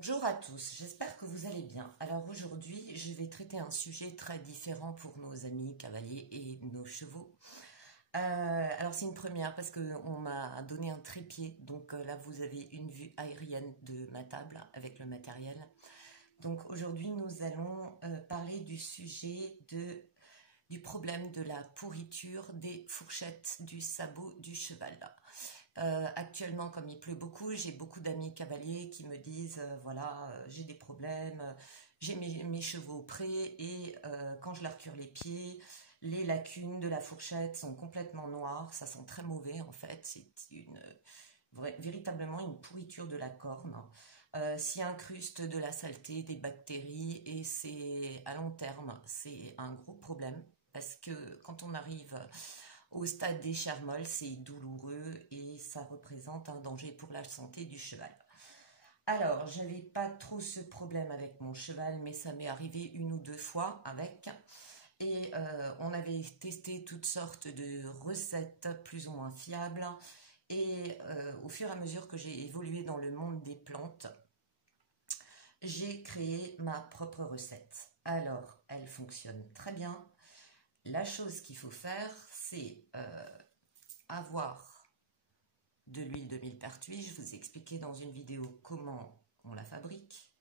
Bonjour à tous, j'espère que vous allez bien. Alors aujourd'hui, je vais traiter un sujet très différent pour nos amis cavaliers et nos chevaux. Alors c'est une première parce qu'on m'a donné un trépied, donc là vous avez une vue aérienne de ma table avec le matériel. Donc aujourd'hui nous allons parler du sujet du problème de la pourriture des fourchettes du sabot du cheval. Actuellement, comme il pleut beaucoup, j'ai beaucoup d'amis cavaliers qui me disent voilà, j'ai des problèmes, j'ai mes chevaux prêts et quand je leur cure les pieds, les lacunes de la fourchette sont complètement noires, ça sent très mauvais en fait, c'est véritablement une pourriture de la corne. S'y incruste de la saleté, des bactéries et c'est à long terme, c'est un gros problème parce que quand on arrive au stade des charmoles, c'est douloureux et ça représente un danger pour la santé du cheval. Alors, je n'avais pas trop ce problème avec mon cheval, mais ça m'est arrivé une ou deux fois avec. Et on avait testé toutes sortes de recettes plus ou moins fiables. Et au fur et à mesure que j'ai évolué dans le monde des plantes, j'ai créé ma propre recette. Alors, elle fonctionne très bien. La chose qu'il faut faire, c'est avoir de l'huile de millepertuis. Je vous ai expliqué dans une vidéo comment on la fabrique.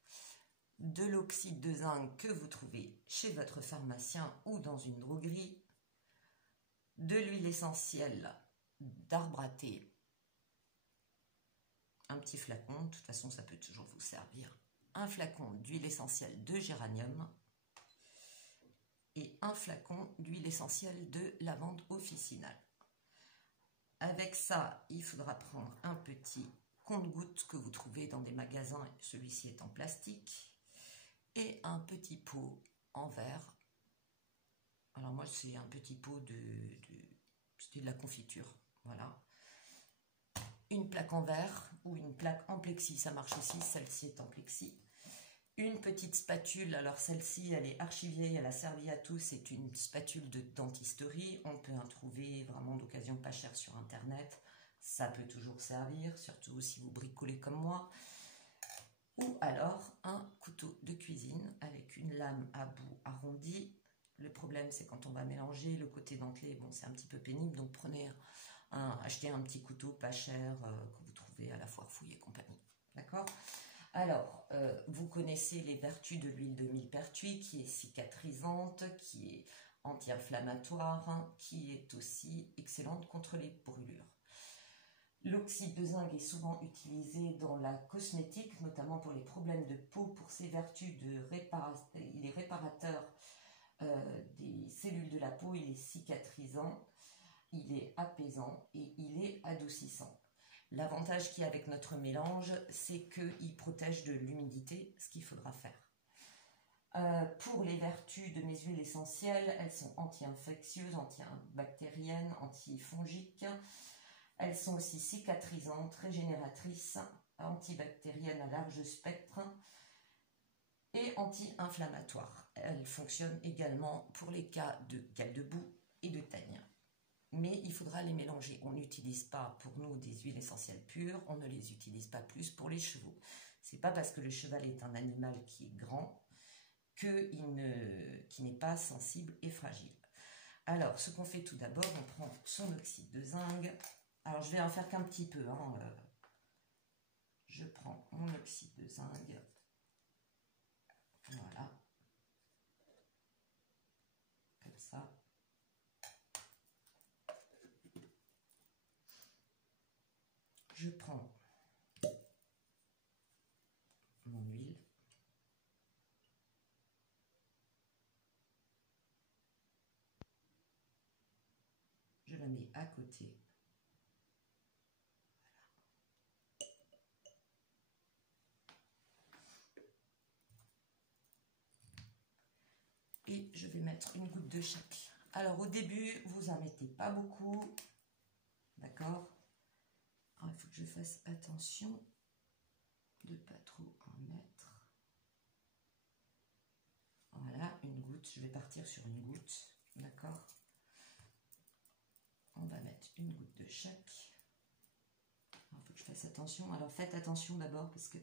De l'oxyde de zinc que vous trouvez chez votre pharmacien ou dans une droguerie. De l'huile essentielle d'arbre à thé. Un petit flacon, de toute façon ça peut toujours vous servir. Un flacon d'huile essentielle de géranium. Et un flacon d'huile essentielle de lavande officinale. Avec ça, il faudra prendre un petit compte-gouttes que vous trouvez dans des magasins, celui-ci est en plastique, et un petit pot en verre. Alors moi, c'est un petit pot c'était de la confiture, voilà. Une plaque en verre ou une plaque en plexi, ça marche aussi, celle-ci est en plexi. Une petite spatule, alors celle-ci elle est archi vieille, elle a servi à tout, c'est une spatule de dentisterie, on peut en trouver vraiment d'occasion pas chère sur internet, ça peut toujours servir, surtout si vous bricolez comme moi. Ou alors un couteau de cuisine avec une lame à bout arrondi. Le problème c'est quand on va mélanger le côté dentelé, bon c'est un petit peu pénible, donc achetez un petit couteau pas cher que vous trouvez à la foire fouille et compagnie, d'accord ? Alors, vous connaissez les vertus de l'huile de millepertuis qui est cicatrisante, qui est anti-inflammatoire, hein, qui est aussi excellente contre les brûlures. L'oxyde de zinc est souvent utilisé dans la cosmétique, notamment pour les problèmes de peau, pour ses vertus il est réparateur des cellules de la peau, il est cicatrisant, il est apaisant et il est adoucissant. L'avantage qu'il y a avec notre mélange, c'est qu'il protège de l'humidité, ce qu'il faudra faire. Pour les vertus de mes huiles essentielles, elles sont anti-infectieuses, antibactériennes, antifongiques. Elles sont aussi cicatrisantes, régénératrices, antibactériennes à large spectre et anti-inflammatoires. Elles fonctionnent également pour les cas de gale de boue et de teigne. Mais il faudra les mélanger. On n'utilise pas pour nous des huiles essentielles pures, on ne les utilise pas plus pour les chevaux. C'est pas parce que le cheval est un animal qui est grand qu'il n'est pas sensible et fragile. Alors, ce qu'on fait tout d'abord, on prend son oxyde de zinc. Alors, je vais en faire qu'un petit peu. Hein. Je prends mon oxyde de zinc. Voilà. Comme ça. Je prends mon huile. Je la mets à côté. Et je vais mettre une goutte de chaque. Alors au début, vous n'en mettez pas beaucoup. D'accord ? Il faut que je fasse attention de ne pas trop en mettre. Voilà, une goutte. Je vais partir sur une goutte. D'accord ? On va mettre une goutte de chaque. Il faut que je fasse attention. Alors faites attention d'abord parce que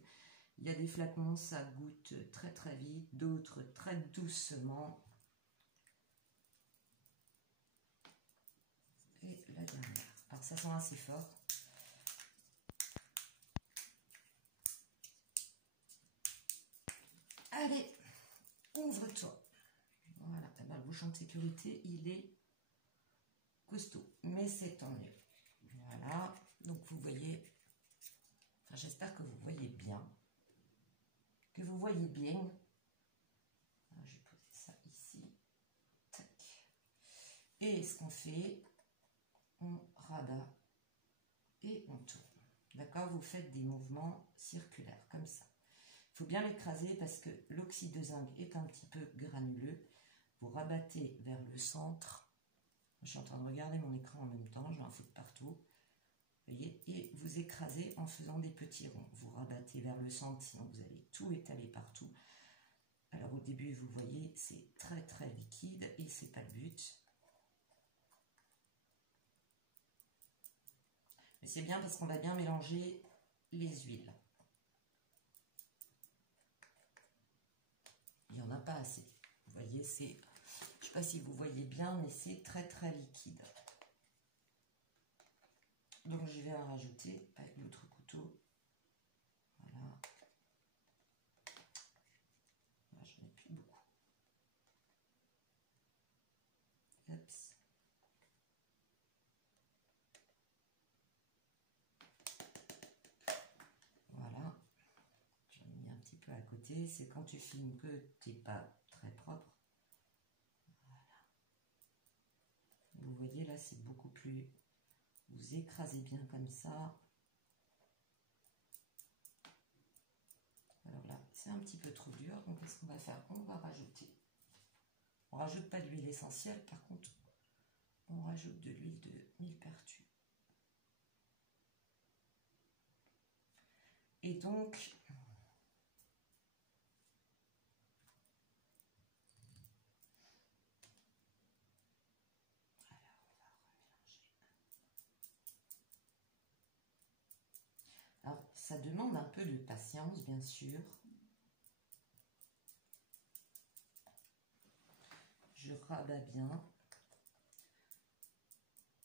Il y a des flacons, ça goûte très très vite, d'autres très doucement. Et la dernière. Alors ça sent assez fort. Allez, ouvre-toi. Voilà, le bouchon de sécurité, il est costaud, mais c'est tant mieux. Voilà, donc vous voyez, enfin, j'espère que vous voyez bien. Que vous voyez bien. Alors, je vais poser ça ici. Tac. Et ce qu'on fait, on rabat et on tourne. D'accord? Vous faites des mouvements circulaires, comme ça. Il faut bien l'écraser parce que l'oxyde de zinc est un petit peu granuleux. Vous rabattez vers le centre. Je suis en train de regarder mon écran en même temps, je vais en foutre partout. Vous voyez, et vous écrasez en faisant des petits ronds. Vous rabattez vers le centre, sinon vous allez tout étaler partout. Alors au début, vous voyez, c'est très très liquide et c'est pas le but. Mais c'est bien parce qu'on va bien mélanger les huiles. Il n'y en a pas assez. Vous voyez, c'est, je ne sais pas si vous voyez bien, mais c'est très très liquide. Donc je vais en rajouter avec l'autre couteau. Voilà. Là, je n'ai plus beaucoup. Oups. Voilà. J'en ai mis un petit peu à côté. C'est quand tu filmes que tu n'es pas très propre. Voilà. Vous voyez là, c'est beaucoup plus... Vous écrasez bien comme ça. Alors là, c'est un petit peu trop dur. Donc, qu'est-ce qu'on va faire? On va rajouter. On rajoute pas d'huile essentielle. Par contre, on rajoute de l'huile de millepertuis. Et donc, alors, ça demande un peu de patience, bien sûr. Je rabats bien.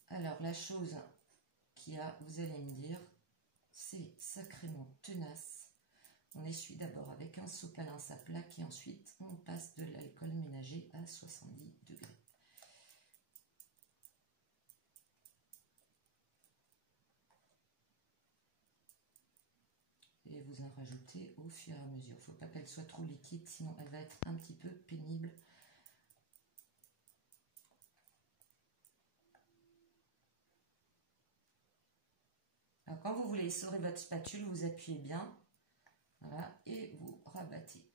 Alors, la chose vous allez me dire, c'est sacrément tenace. On essuie d'abord avec un sopalin sa plaque et ensuite on passe de l'alcool ménager à 70 degrés. Et vous en rajoutez au fur et à mesure. Il ne faut pas qu'elle soit trop liquide, sinon elle va être un petit peu pénible. Alors quand vous voulez essorer votre spatule, vous appuyez bien. Voilà, et vous rabattez.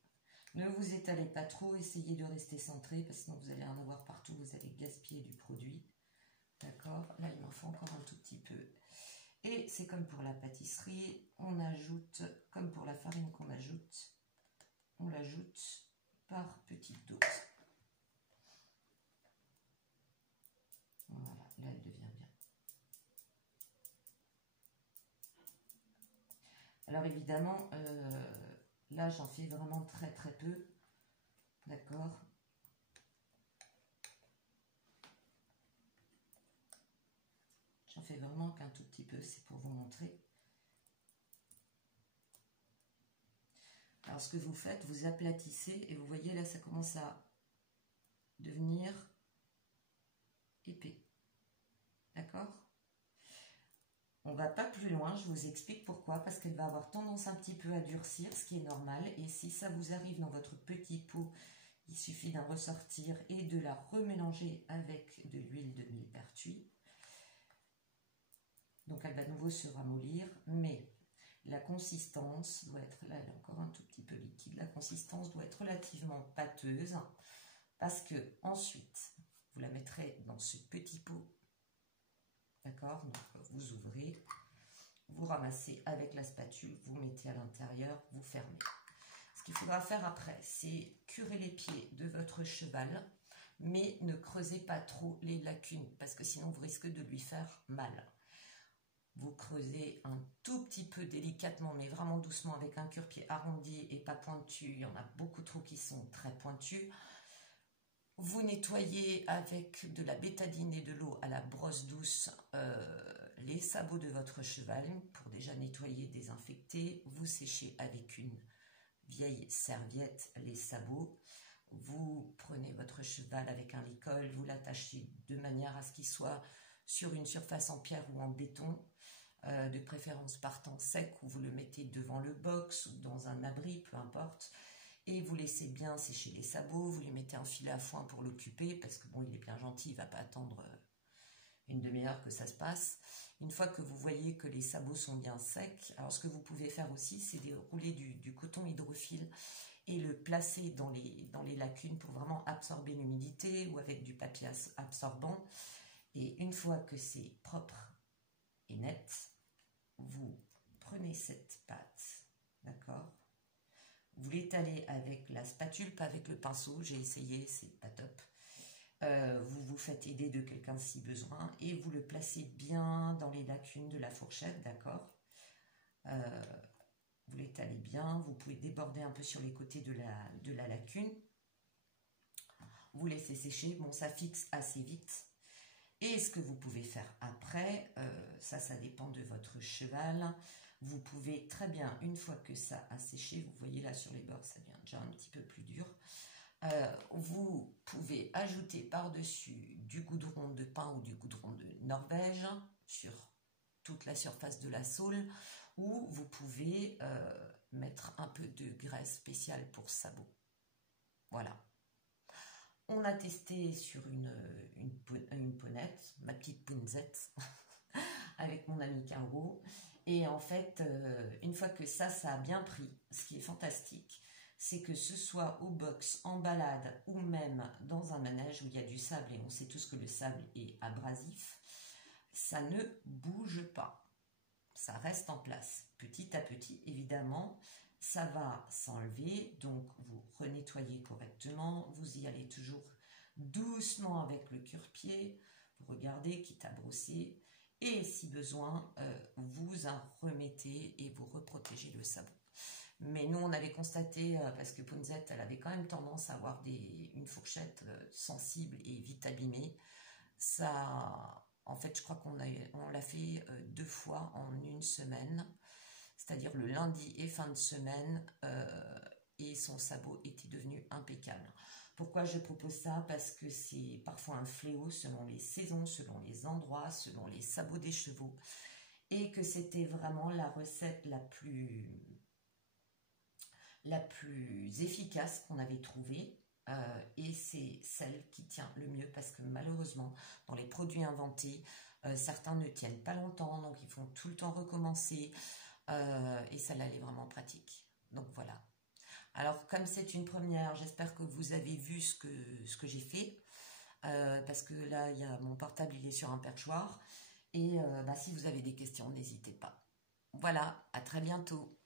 Ne vous étalez pas trop, essayez de rester centré, parce que sinon vous allez en avoir partout, vous allez gaspiller du produit. D'accord? Là, il m'en faut encore un tout petit peu. Et c'est comme pour la pâtisserie, on ajoute, comme pour la farine qu'on ajoute, on l'ajoute par petites doses. Voilà, là elle devient bien. Alors évidemment, là j'en fais vraiment très très peu, d'accord? J'en fais vraiment qu'un tout petit peu, c'est pour vous montrer. Alors ce que vous faites, vous aplatissez et vous voyez là ça commence à devenir épais. D'accord? On ne va pas plus loin, je vous explique pourquoi, parce qu'elle va avoir tendance un petit peu à durcir, ce qui est normal, et si ça vous arrive dans votre petit pot, il suffit d'en ressortir et de la remélanger avec de l'huile de millepertuis. Donc elle va de nouveau se ramollir, mais la consistance doit être, là elle est encore un tout petit peu liquide, la consistance doit être relativement pâteuse, parce que ensuite, vous la mettrez dans ce petit pot. D'accord? Donc vous ouvrez, vous ramassez avec la spatule, vous mettez à l'intérieur, vous fermez. Ce qu'il faudra faire après, c'est curer les pieds de votre cheval, mais ne creusez pas trop les lacunes, parce que sinon vous risquez de lui faire mal. Vous creusez un tout petit peu délicatement, mais vraiment doucement avec un cure-pied arrondi et pas pointu. Il y en a beaucoup trop qui sont très pointus. Vous nettoyez avec de la bétadine et de l'eau à la brosse douce les sabots de votre cheval pour déjà nettoyer, désinfecter. Vous séchez avec une vieille serviette les sabots. Vous prenez votre cheval avec un licol, vous l'attachez de manière à ce qu'il soit sur une surface en pierre ou en béton, de préférence par temps sec, ou vous le mettez devant le box ou dans un abri, peu importe. Et vous laissez bien sécher les sabots, vous lui mettez un filet à foin pour l'occuper, parce que bon, il est bien gentil, il ne va pas attendre une demi-heure que ça se passe. Une fois que vous voyez que les sabots sont bien secs, alors ce que vous pouvez faire aussi, c'est dérouler du coton hydrophile et le placer dans les lacunes pour vraiment absorber l'humidité, ou avec du papier absorbant. Et une fois que c'est propre et net, vous prenez cette pâte, d'accord ? Vous l'étalez avec la spatule, pas avec le pinceau. J'ai essayé, c'est pas top. Vous vous faites aider de quelqu'un si besoin et vous le placez bien dans les lacunes de la fourchette, d'accord ? Vous l'étalez bien. Vous pouvez déborder un peu sur les côtés de la lacune. Vous laissez sécher. Bon, ça fixe assez vite. Et ce que vous pouvez faire après, ça dépend de votre cheval. Vous pouvez très bien, une fois que ça a séché, vous voyez là sur les bords, ça devient déjà un petit peu plus dur. Vous pouvez ajouter par-dessus du goudron de pin ou du goudron de Norvège sur toute la surface de la saule, ou vous pouvez mettre un peu de graisse spéciale pour sabots. Voilà. On a testé sur une ponette, ma petite ponzette, avec mon ami Caro. Et en fait, une fois que ça a bien pris, ce qui est fantastique, c'est que ce soit au box, en balade, ou même dans un manège où il y a du sable, et on sait tous que le sable est abrasif, ça ne bouge pas. Ça reste en place. Petit à petit, évidemment, ça va s'enlever, donc vous renettoyez correctement, vous y allez toujours doucement avec le cure-pied, vous regardez, quitte à brosser, et si besoin, vous en remettez et vous reprotégez le sabot. Mais nous, on avait constaté, parce que Ponzette, elle avait quand même tendance à avoir une fourchette sensible et vite abîmée. Ça, en fait, je crois qu'on l'a fait 2 fois en une semaine, c'est-à-dire le lundi et fin de semaine, et son sabot était devenu impeccable. Pourquoi je propose ça? Parce que c'est parfois un fléau selon les saisons, selon les endroits, selon les sabots des chevaux, et que c'était vraiment la recette la plus efficace qu'on avait trouvée, et c'est celle qui tient le mieux, parce que malheureusement, dans les produits inventés, certains ne tiennent pas longtemps, donc il faut tout le temps recommencer, et celle-là, elle est vraiment pratique. Donc voilà. Alors, comme c'est une première, j'espère que vous avez vu ce que j'ai fait, parce que là, mon portable, il est sur un perchoir, et si vous avez des questions, n'hésitez pas. Voilà, à très bientôt.